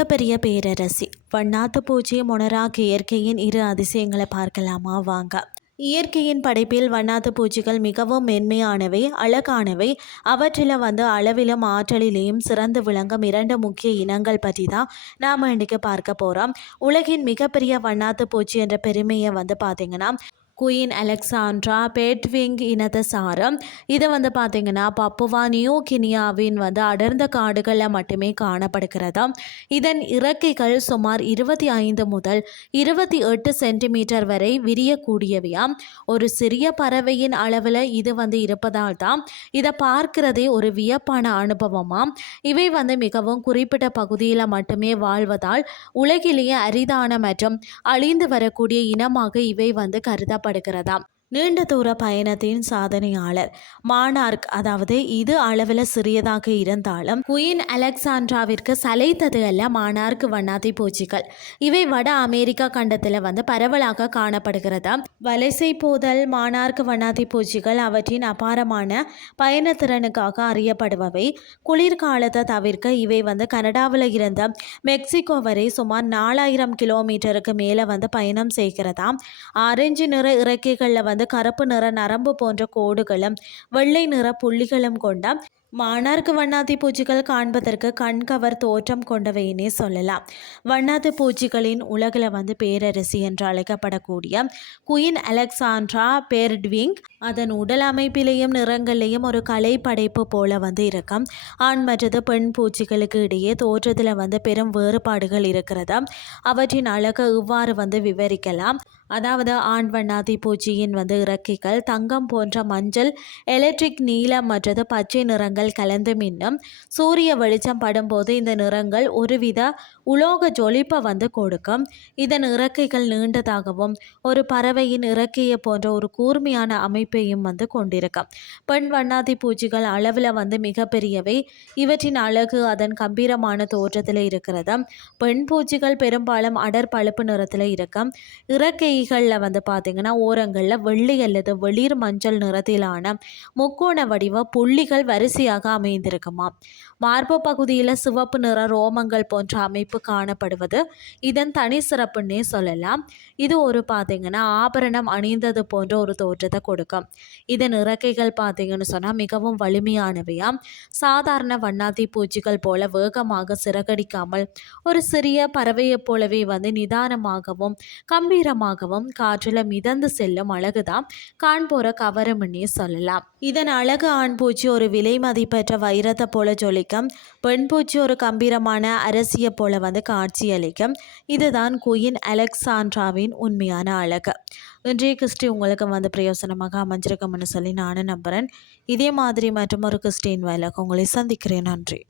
மிகப்பெரிய பேரரசி. வண்ணாத்து பூச்சி மொனராக் இயற்கையின் இரு அதிசயங்களை பார்க்கலாமா வாங்க. இயற்கையின் படைப்பில் வண்ணாத்து பூச்சிகள் மிகவும் மென்மையானவை, அழகானவை. அவற்றில் அளவிலும் ஆற்றலிலேயும் சிறந்து விளங்கும் இரண்டு முக்கிய இனங்கள் பற்றி தான் நாம் இன்றைக்கு பார்க்க போகிறோம். உலகின் மிகப்பெரிய வண்ணாத்து பூச்சி என்ற பெருமையை பார்த்தீங்கன்னா குயின் அலெக்சாண்ட்ரா பேட்விங் இனத்தை சாரம். இதை பார்த்தீங்கன்னா பப்புவா நியூ கினியாவின் அடர்ந்த காடுகளில் மட்டுமே காணப்படுகிறது. இதன் இறக்கைகள் சுமார் 25 முதல் 28 சென்டிமீட்டர் வரை விரியக்கூடியவையாம். ஒரு சிறிய பறவையின் அளவில் இது இருப்பதால் தான் இதை பார்க்கிறதே ஒரு வியப்பான அனுபவமாம். இவை மிகவும் குறிப்பிட்ட பகுதியில் மட்டுமே வாழ்வதால் உலகிலேயே அரிதான மற்றும் அழிந்து வரக்கூடிய இனமாக இவை கருதப்படுகிறது. நீண்ட தூர பயணத்தின் சாதனையாளர் மானார்க், அதாவது இது அளவில் சிறியதாக இருந்தாலும் குயின் அலெக்சாண்ட்ராவிற்கு சளைத்தது அல்ல மானார்க் வண்ணாத்தி பூச்சிகள். இவை வட அமெரிக்கா கண்டத்தில் பரவலாக காணப்படுகிறது. வலசை போதல் மானார்க் வண்ணாத்தி பூச்சிகள் அவற்றின் அபாரமான பயணத்திறனுக்காக அறியப்படுபவை. குளிர்காலத்தை தவிர்க்க இவை கனடாவில் இருந்த மெக்சிகோ வரை சுமார் 4000 கிலோமீட்டருக்கு மேலே பயணம் செய்கிறதாம். ஆரஞ்சு நிற இறக்கைகளில் கருப்பு நிற நரம்பு போன்ற கோடுகளும் வெள்ளை நிற புள்ளிகளும் கொண்ட மானார்க் வண்ணாத்தி பூச்சிகள் காண்பதற்கு கண்கவர் தோற்றம் கொண்டவையினே சொல்லலாம். வண்ணாத்தி பூச்சிகளின் உலகில் பேரரசி என்று அழைக்கப்படக்கூடிய குயின் அலெக்சாண்ட்ரா பேர்ட்விங் அதன் உடல் அமைப்பிலேயும் நிறங்களையும் ஒரு கலை படைப்பு போல இருக்கும். ஆண் மற்றது பெண் பூச்சிகளுக்கு இடையே தோற்றத்தில் பெரும் வேறுபாடுகள் இருக்கிறது. அவற்றின் அழகை இவ்வாறு விவரிக்கலாம். அதாவது ஆண் வண்ணாத்தி பூச்சியின் இறக்கைகள் தங்கம் போன்ற மஞ்சள், எலக்ட்ரிக் நீலம் மற்றது பச்சை நிறங்கள் கலந்து மின்னும். சூரிய வெளிச்சம் படும்போது இந்த நிறங்கள் ஒருவித உலோக ஜொலிப்பை கொடுக்கும். இதன் இறக்கைகள் நீண்டதாகவும் ஒரு பறவையின் இறக்கையை போன்ற ஒரு கூர்மையான அமைப்பையும் கொண்டிருக்கும். பெண் வண்ணாத்தி பூச்சிகள் அளவில் மிகப்பெரியவை. இவற்றின் அழகு அதன் கம்பீரமான தோற்றத்தில் இருக்கிறது. பெண் பூச்சிகள் பெரும்பாலும் அடர் பழுப்பு நிறத்தில் இருக்கும். இறக்கைகளில் பார்த்தீங்கன்னா ஓரங்களில் வெள்ளை அல்லது வெளிர் மஞ்சள் நிறத்திலான முக்கோண வடிவ புள்ளிகள் வரிசையாக அமைந்திருக்குமா. மார்பு பகுதியில் சிவப்பு நிற ரோமங்கள் போன்ற அமைப்பு காணப்படுவது இதன் தனி சிறப்புன்னே சொல்லலாம். இது ஒரு பார்த்தீங்கன்னா ஆபரணம் அணிந்தது போன்ற ஒரு தோற்றத்தை கொடுக்கும். இதன் இறக்கைகள் பார்த்தீங்கன்னு சொன்னால் மிகவும் வலிமையானவையாம். சாதாரண வண்ணாத்தி பூச்சிகள் போல வேகமாக சிறகடிக்காமல் ஒரு சிறிய பறவையை போலவே நிதானமாகவும் கம்பீரமாகவும் காற்றில் மிதந்து செல்லும் அழகுதான் காண்போர கவரம்னே சொல்லலாம். இதன் அழகு ஆண் பூச்சி ஒரு விலை மதிப்பெற்ற வைரத்தை போல ஜொலிக்கும். பெண் பூச்சி ஒரு கம்பீரமான அரசியை போல காட்சியளிக்கும். இதுதான் குயின் அலெக்சாண்ட்ராவின் உண்மையான அழகு. இன்றைய கிறிஸ்டி உங்களுக்கு பிரயோசனமாக அமைஞ்சிருக்கும்னு சொல்லி நானும் நம்புகிறேன். இதே மாதிரி மற்றும் ஒரு கிறிஸ்டின் வேலைக்கு உங்களை சந்திக்கிறேன். நன்றி.